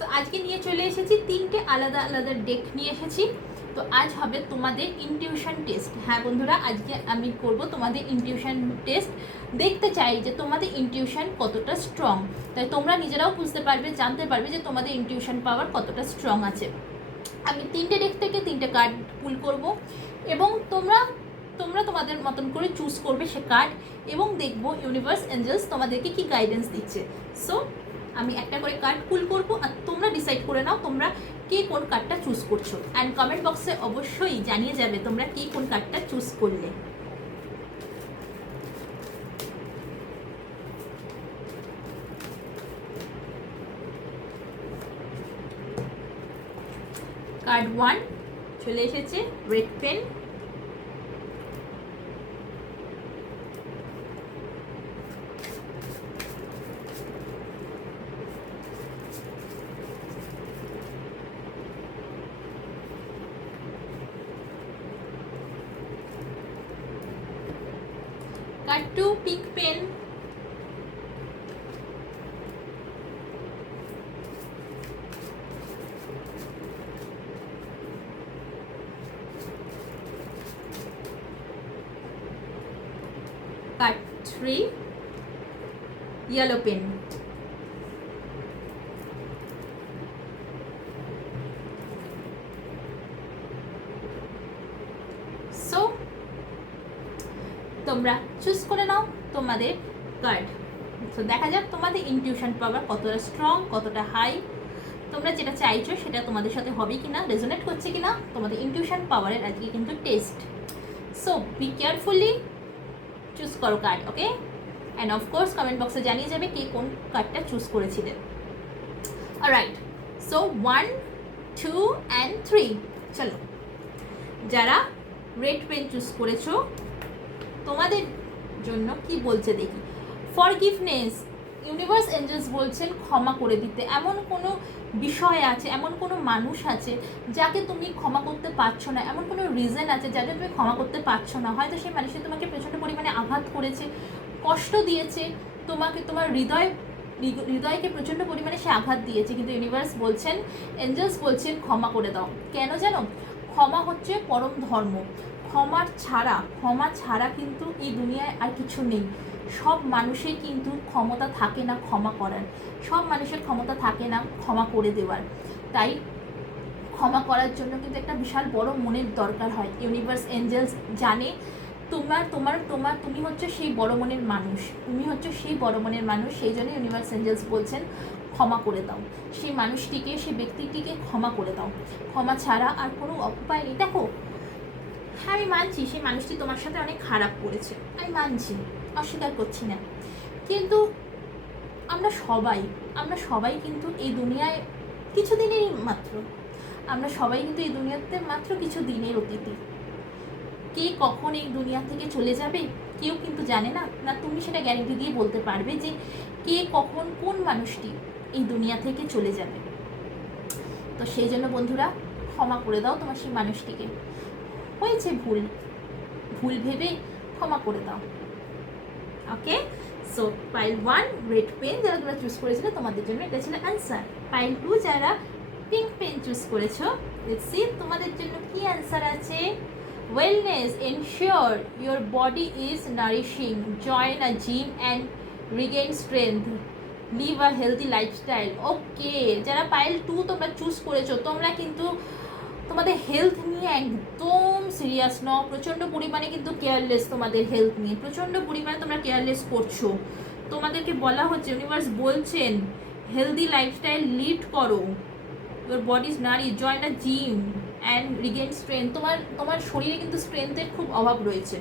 So আজকে নিয়ে চলে এসেছি তিনটে আলাদা আলাদা ডেক নিয়ে এসেছি। তো আজ হবে তোমাদের ইনটিউশন টেস্ট। হ্যাঁ বন্ধুরা, আজকে আমি করব তোমাদের ইনটিউশন টেস্ট। দেখতে চাই যে তোমাদের ইনটিউশন কতটা স্ট্রং, তাই তোমরা নিজেরাও বুঝতে পারবে, জানতে পারবে যে তোমাদের ইনটিউশন পাওয়ার কতটা স্ট্রং আছে। আমি তিনটে ডেক থেকে তিনটে কার্ড পুল করব এবং তোমরা তোমাদের মতন করে চুজ করবে সে কার্ড এবং দেখবো ইউনিভার্স এঞ্জেলস তোমাদেরকে কি গাইডেন্স দিচ্ছে। সো আমি একটা করে কার্ড পুল করবো আর তোমরা ডিসাইড করে নাও তোমরা কে কোন কার্ডটা চুজ করছো। অ্যান্ড কমেন্ট বক্সে অবশ্যই জানিয়ে যাবে তোমরা কে কোন কার্ডটা চুজ করলে। কার্ড 1 চলে এসেছে, red pen. Card 2 pink pen. Card 3 yellow pen. So তোমরা চুজ করে নাও তোমাদের কার্ড। তো দেখা যাক তোমাদের ইনটিউশন পাওয়ার কতটা স্ট্রং, কতটা হাই। তোমরা যেটা চাইছো সেটা তোমাদের সাথে হবে কিনা, রেজোনেট করছে কিনা তোমাদের ইনটিউশন পাওয়ারের আজকে কিন্তু test. So be carefully choose করো card, okay? And of course comment বক্সে জানিয়ে যাবে কে কোন কার্ডটা চুজ করেছিলেন। Alright, so 1 2 and 3। চলো, যারা রেড পেন চুজ করেছো তোমাদের জন্য কি বলছে দেখি। ফরগিভনেস, ইউনিভার্স এঞ্জেলস বলছেন ক্ষমা করে দিতে। এমন কোনো বিষয় আছে, এমন কোনো মানুষ আছে যাকে তুমি ক্ষমা করতে পারছো না, এমন কোনো রিজন আছে যাকে তুমি ক্ষমা করতে পারছো না। হয়তো সেই মানুষটি তোমাকে প্রচণ্ড পরিমাণে আঘাত করেছে, কষ্ট দিয়েছে, তোমাকে তোমার হৃদয়কে প্রচণ্ড পরিমাণে সে আঘাত দিয়েছে, কিন্তু ইউনিভার্স বলছেন, এঞ্জেলস বলছেন ক্ষমা করে দাও। কেন জানো? ক্ষমা হচ্ছে পরম ধর্ম। ক্ষমা ছাড়া কিন্তু এই দুনিয়ায় আর কিছু নেই। সব মানুষের কিন্তু ক্ষমতা থাকে না ক্ষমা করার, সব মানুষের ক্ষমতা থাকে না ক্ষমা করে দেওয়ার। তাই ক্ষমা করার জন্য কিন্তু একটা বিশাল বড় মনের দরকার হয়। ইউনিভার্স এঞ্জেলস জানে তুমি হচ্ছে সেই বড় মনের মানুষ, তুমি হচ্ছে সেই বড় মনের মানুষ। সেই জন্য ইউনিভার্স এঞ্জেলস বলছেন ক্ষমা করে দাও সেই মানুষটিকে, সেই ব্যক্তিটিকে ক্ষমা করে দাও। ক্ষমা ছাড়া আর কোনো উপায় নেই। দেখো, হ্যাঁ আমি মানছি সেই মানুষটি তোমার সাথে অনেক খারাপ করেছে, আমি মানছি, অস্বীকার করছি না। কিন্তু আমরা সবাই কিন্তু এই দুনিয়ায় কিছুদিনেরই মাত্র, আমরা সবাই কিন্তু এই দুনিয়াতে মাত্র কিছু দিনের অতিথি। কে কখন এই দুনিয়া থেকে চলে যাবে কেউ কিন্তু জানে না। না তুমি সেটা গ্যারেন্টি দিয়ে বলতে পারবে যে কে কখন কোন মানুষটি এই দুনিয়া থেকে চলে যাবে। তো সেই জন্য বন্ধুরা, ক্ষমা করে দাও তোমার সেই মানুষটিকে। হয়েছে ভুল ভেবে ক্ষমা করে দাও, ওকে? সো পাইল 1 রেড পেন যারা তোমরা চুজ করেছিলে তোমাদের জন্য এটা ছিল অ্যান্সার। পাইল 2 যারা পিঙ্ক পেন চুজ করেছো, লেটস সি তোমাদের জন্য কি অ্যান্সার আছে। Wellness, ensure your body is nourishing, join a gym and regain strength, live a healthy lifestyle. Okay, যারা পাইল 2 তোমরা চুজ করেছো, তোমরা কিন্তু তোমাদের হেলথ নিয়ে একদম সিরিয়াস নও, প্রচণ্ড পরিমাণে কিন্তু কেয়ারলেস, তোমাদের হেলথ নিয়ে প্রচণ্ড পরিমাণে তোমরা কেয়ারলেস করছো। তোমাদেরকে বলা হচ্ছে, ইউনিভার্স বলছেন হেলদি লাইফস্টাইল লিড করো, your body is nourish, join a gym and regain strength. তোমার শরীরে কিন্তু স্ট্রেংথের খুব অভাব রয়েছে।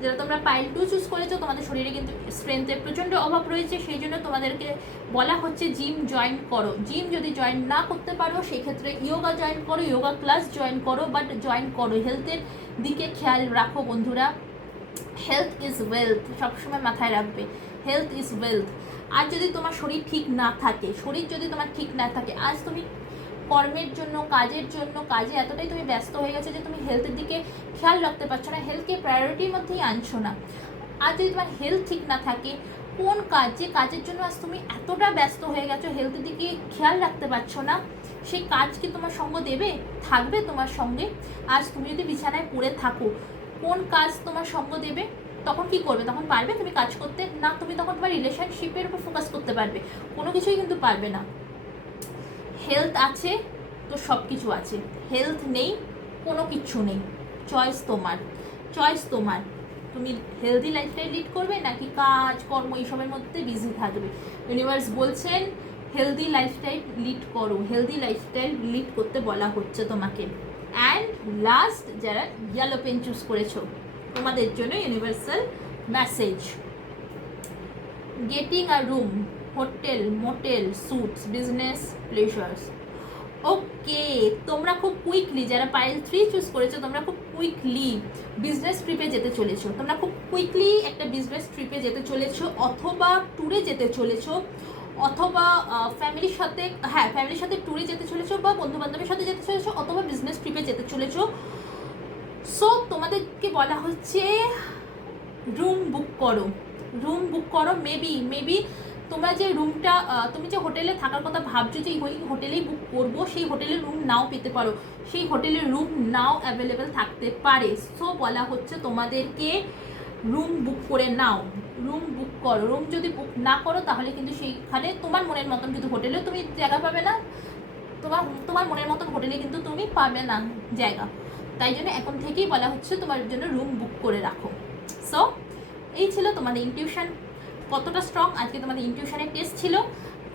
যারা তোমরা পাইল 2 চুজ করেছো তোমাদের শরীরে কিন্তু স্ট্রেংথের প্রচণ্ড অভাব রয়েছে। সেই জন্য তোমাদেরকে বলা হচ্ছে জিম জয়েন করো। জিম যদি জয়েন না করতে পারো সেই ক্ষেত্রে ইয়োগা জয়েন করো, ইয়োগা ক্লাস জয়েন করো, বাট জয়েন করো। হেলথের দিকে খেয়াল রাখো বন্ধুরা। হেলথ ইজ ওয়েলথ, সবসময় মাথায় রাখবে, হেলথ ইজ ওয়েলথ। আর যদি তোমার শরীর ঠিক না থাকে, আজ তুমি কর্মের জন্য, কাজে এতটাই তুমি ব্যস্ত হয়ে গেছো যে তুমি হেলথের দিকে খেয়াল রাখতে পারছো না, হেলথকে প্রায়োরিটির মধ্যেই আনছো না। আর যদি তোমার হেলথ ঠিক না থাকে, কোন কাজ, যে কাজের জন্য আজ তুমি এতটা ব্যস্ত হয়ে গেছো, হেলথের দিকে খেয়াল রাখতে পারছো না, সেই কাজ কি তোমার সঙ্গ দেবে, থাকবে তোমার সঙ্গে? আজ তুমি যদি বিছানায় পড়ে থাকো, কোন কাজ তোমার সঙ্গ দেবে? তখন কি করবে? তখন পারবে তুমি কাজ করতে? না, তুমি তখন তোমার রিলেশনশিপের উপর ফোকাস করতে পারবে? কোনো কিছুই কিন্তু পারবে না। হেলথ আছে তো সব কিছু আছে, হেলথ নেই কোনো কিচ্ছু নেই। চয়েস তোমার, চয়েস তোমার। তুমি হেলদি লাইফস্টাইল লিড করবে নাকি কাজ কর্ম এইসবের মধ্যে বিজি থাকবে? ইউনিভার্স বলছেন হেলদি লাইফস্টাইল লিড করো, হেলদি লাইফস্টাইল লিড করতে বলা হচ্ছে তোমাকে। অ্যান্ড লাস্ট, যারা ইয়েলো পেন চুজ করেছো, তোমাদের জন্য universal message, getting a room, hotel, motel, suites, business, pleasures. Okay, তোমরা খুব কুইকলি, যারা পাইল 3 চুজ করেছো, তোমরা খুব কুইকলি বিজনেস ট্রিপে যেতে চলেছো। তোমরা খুব কুইকলি একটা বিজনেস ট্রিপে যেতে চলেছো, অথবা ট্যুরে যেতে চলেছো, অথবা ফ্যামিলির সাথে, হ্যাঁ ফ্যামিলির সাথে ট্যুরে যেতে চলেছো, বা বন্ধু বান্ধবের সাথে যেতে চলেছো, অথবা বিজনেস ট্রিপে যেতে চলেছো। সো তোমাদেরকে বলা হচ্ছে রুম বুক করো, রুম বুক করো। মেবি তোমরা যে রুমটা, তুমি যে হোটেলে থাকার কথা ভাবছো যে ওই হোটেলেই বুক করবো, সেই হোটেলের রুম নাও পেতে পারো, সেই হোটেলের রুম নাও অ্যাভেলেবেল থাকতে পারে। সো বলা হচ্ছে তোমাদেরকে রুম বুক করে নাও, রুম বুক করো। রুম যদি বুক না করো তাহলে কিন্তু সেইখানে তোমার মনের মতন কিন্তু হোটেলে তুমি জায়গা পাবে না, তোমার মনের মতন হোটেলে কিন্তু তুমি পাবে না জায়গা। তাই জন্য এখন থেকেই বলা হচ্ছে তোমার জন্য রুম বুক করে রাখো। সো এই ছিল তোমাদের ইনটিউশন কতটা স্ট্রং, আজকে তোমাদের ইনটিউশনের টেস্ট ছিল।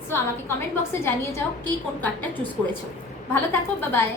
সো আমাকে কমেন্ট বক্সে জানিয়ে যাও কি কোন কার্ডটা চুজ করেছো। ভালো থাকো, বাই বাই।